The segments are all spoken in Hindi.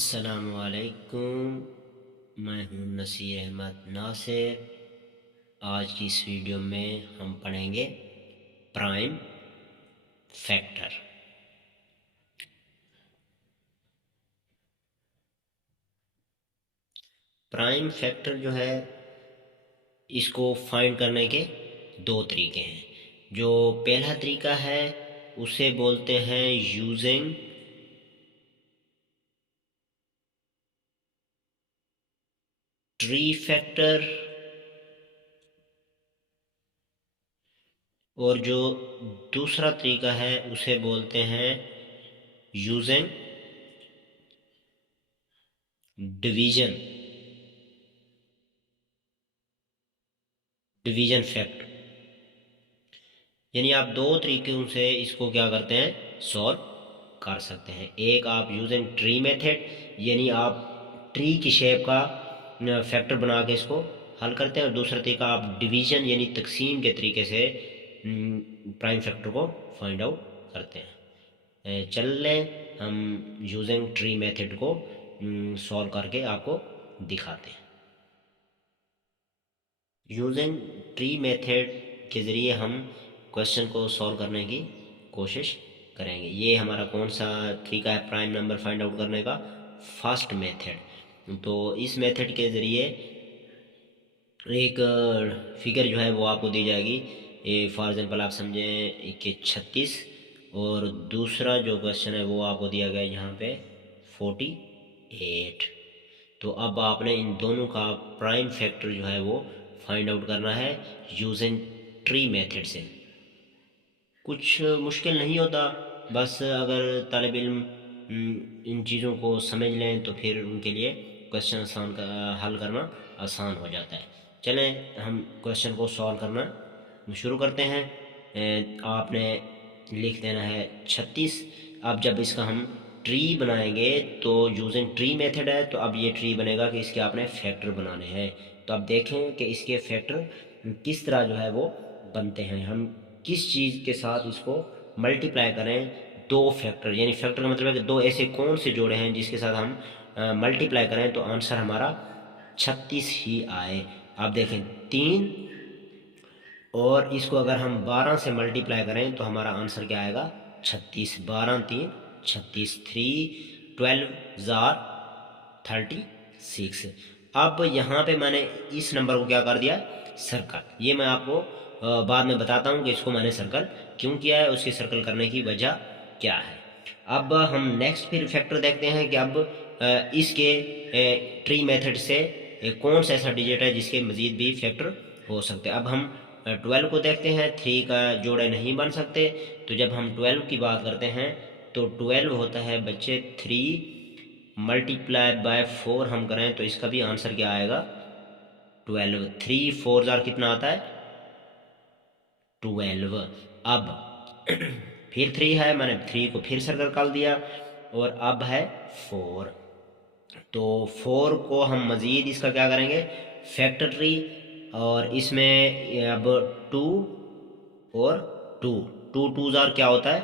अस्सलामुअलैकुम। मैं हूँ नसीर अहमद नासिर। आज की इस वीडियो में हम पढ़ेंगे प्राइम फैक्टर। प्राइम फैक्टर जो है, इसको फाइंड करने के दो तरीके हैं। जो पहला तरीका है उसे बोलते हैं यूजिंग ट्री फैक्टर, और जो दूसरा तरीका है उसे बोलते हैं यूजिंग डिवीजन डिवीजन फैक्टर। यानी आप दो तरीकों से इसको क्या करते हैं, सॉल्व कर सकते हैं। एक आप यूजिंग ट्री मेथड, यानी आप ट्री की शेप का फैक्टर बना के इसको हल करते हैं, और दूसरा तरीका आप डिवीजन यानी तकसीम के तरीके से प्राइम फैक्टर को फाइंड आउट करते हैं। चल लें हम यूजिंग ट्री मेथड को सॉल्व करके आपको दिखाते हैं। यूजिंग ट्री मेथड के ज़रिए हम क्वेश्चन को सॉल्व करने की कोशिश करेंगे। ये हमारा कौन सा तरीका है प्राइम नंबर फाइंड आउट करने का? First method. तो इस मेथड के ज़रिए एक फिगर जो है वो आपको दी जाएगी। ये फॉर एग्जांपल आप समझें कि 36, और दूसरा जो क्वेश्चन है वो आपको दिया गया है यहाँ पे 48। तो अब आपने इन दोनों का प्राइम फैक्टर जो है वो फाइंड आउट करना है यूजिंग ट्री मेथड से। कुछ मुश्किल नहीं होता, बस अगर तालिब इल्म इन चीज़ों को समझ लें तो फिर उनके लिए क्वेश्चन हल करना आसान हो जाता है। चलें हम क्वेश्चन को सॉल्व करना शुरू करते हैं। आपने लिख देना है 36। अब जब इसका हम ट्री बनाएंगे तो यूजिंग ट्री मेथड है, तो अब ये ट्री बनेगा कि इसके आपने फैक्टर बनाने हैं। तो अब देखें कि इसके फैक्टर किस तरह जो है वो बनते हैं। हम किस चीज़ के साथ इसको मल्टीप्लाई करें, दो फैक्टर, यानी फैक्टर का मतलब है कि दो ऐसे कौन से जोड़े हैं जिसके साथ हम मल्टीप्लाई करें तो आंसर हमारा 36 ही आए। आप देखें 3, और इसको अगर हम 12 से मल्टीप्लाई करें तो हमारा आंसर क्या आएगा? 36। 12 3 36, 3 12 जार 36। अब यहाँ पे मैंने इस नंबर को क्या कर दिया, सर्कल। ये मैं आपको बाद में बताता हूँ कि इसको मैंने सर्कल क्यों किया है, उसके सर्कल करने की वजह क्या है। अब हम नेक्स्ट फिर फैक्टर देखते हैं कि अब इसके ट्री मेथड से कौन सा ऐसा डिजिट है जिसके मज़ीद भी फैक्टर हो सकते हैं। अब हम 12 को देखते हैं। 3 का जोड़े नहीं बन सकते, तो जब हम 12 की बात करते हैं तो 12 होता है बच्चे 3 मल्टीप्लाई बाय 4 हम करें तो इसका भी आंसर क्या आएगा? 12। 3 4 जार कितना आता है? 12। अब फिर 3 है, मैंने 3 को फिर सर्कल कर दिया, और अब है 4। तो 4 को हम मज़ीद इसका क्या करेंगे, फैक्टर ट्री, और इसमें अब 2 और 2, 2 2 जार क्या होता है?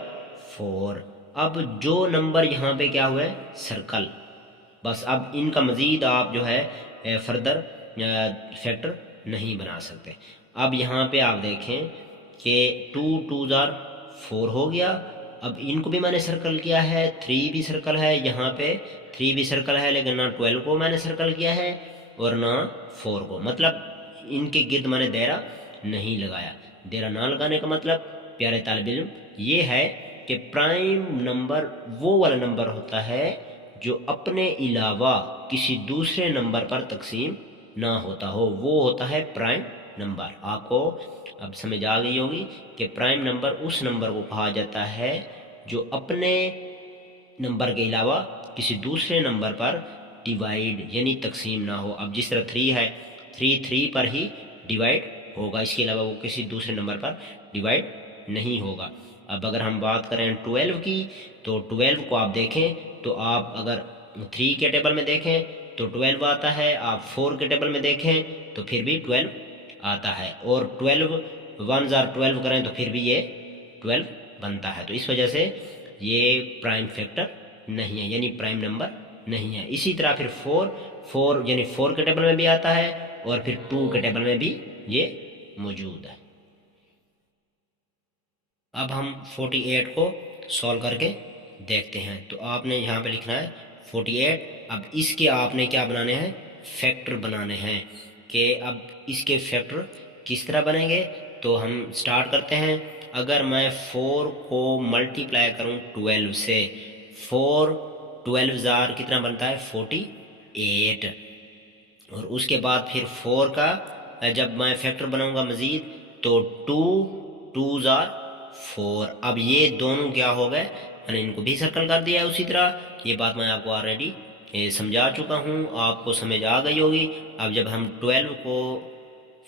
4। अब जो नंबर यहाँ पे क्या हुआ है, सर्कल। बस अब इनका मज़ीद आप जो है फर्दर फैक्टर नहीं बना सकते। अब यहाँ पे आप देखें कि 2 2 जार 4 हो गया। अब इनको भी मैंने सर्कल किया है, 3 भी सर्कल है, यहाँ पे 3 भी सर्कल है, लेकिन ना 12 को मैंने सर्कल किया है और ना 4 को। मतलब इनके गिर्द मैंने दायरा नहीं लगाया। दायरा ना लगाने का मतलब प्यारे तालिब इल्म ये है कि प्राइम नंबर वो वाला नंबर होता है जो अपने अलावा किसी दूसरे नंबर पर तकसीम ना होता हो, वो होता है प्राइम नंबर। आपको अब समझ आ गई होगी कि प्राइम नंबर उस नंबर को कहा जाता है जो अपने नंबर के अलावा किसी दूसरे नंबर पर डिवाइड यानी तकसीम ना हो। अब जिस तरह 3 है, 3 3 पर ही डिवाइड होगा, इसके अलावा वो किसी दूसरे नंबर पर डिवाइड नहीं होगा। अब अगर हम बात करें 12 की, तो 12 को आप देखें तो आप अगर 3 के टेबल में देखें तो 12 आता है, आप 4 के टेबल में देखें तो फिर भी 12 आता है, और 12 1 जार 12 करें तो फिर भी ये 12 बनता है। तो इस वजह से ये प्राइम फैक्टर नहीं है, यानी प्राइम नंबर नहीं है। इसी तरह फिर 4 यानी 4 के टेबल में भी आता है और फिर 2 के टेबल में भी ये मौजूद है। अब हम 48 को सॉल्व करके देखते हैं। तो आपने यहाँ पे लिखना है 48। अब इसके आपने क्या बनाने हैं, फैक्टर बनाने हैं कि अब इसके फैक्टर किस तरह बनेंगे। तो हम स्टार्ट करते हैं। अगर मैं 4 को मल्टीप्लाई करूँ 12 से, 4 12 जार कितना बनता है 48। और उसके बाद फिर 4 का जब मैं फैक्टर बनाऊंगा मज़ीद तो 2 जार 4। अब ये दोनों क्या हो गए, मैंने इनको भी सर्कल कर दिया है। उसी तरह ये बात मैं आपको ऑलरेडी समझा चुका हूँ, आपको समझ आ गई होगी। अब जब हम 12 को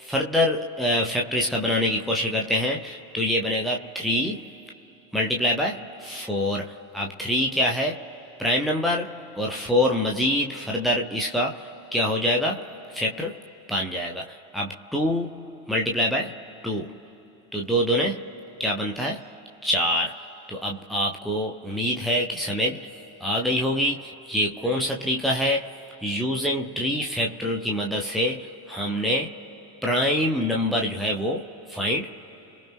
फर्दर फैक्टर इसका बनाने की कोशिश करते हैं तो ये बनेगा 3 मल्टीप्लाई बाय 4। अब 3 क्या है, प्राइम नंबर, और 4 मज़ीद फर्दर इसका क्या हो जाएगा, फैक्टर बन जाएगा। अब 2 मल्टीप्लाई बाय 2, तो 2 दूने क्या बनता है 4। तो अब आपको उम्मीद है कि समझ आ गई होगी ये कौन सा तरीका है। यूजिंग ट्री फैक्टर की मदद से हमने प्राइम नंबर जो है वो फाइंड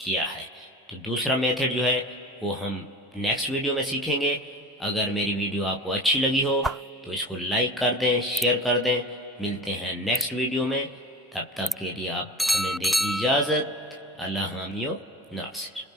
किया है। तो दूसरा मेथड जो है वो हम नेक्स्ट वीडियो में सीखेंगे। अगर मेरी वीडियो आपको अच्छी लगी हो तो इसको लाइक कर दें, शेयर कर दें। मिलते हैं नेक्स्ट वीडियो में, तब तक के लिए आप हमें दें इजाज़त। अल्लाह हामियो नासिर।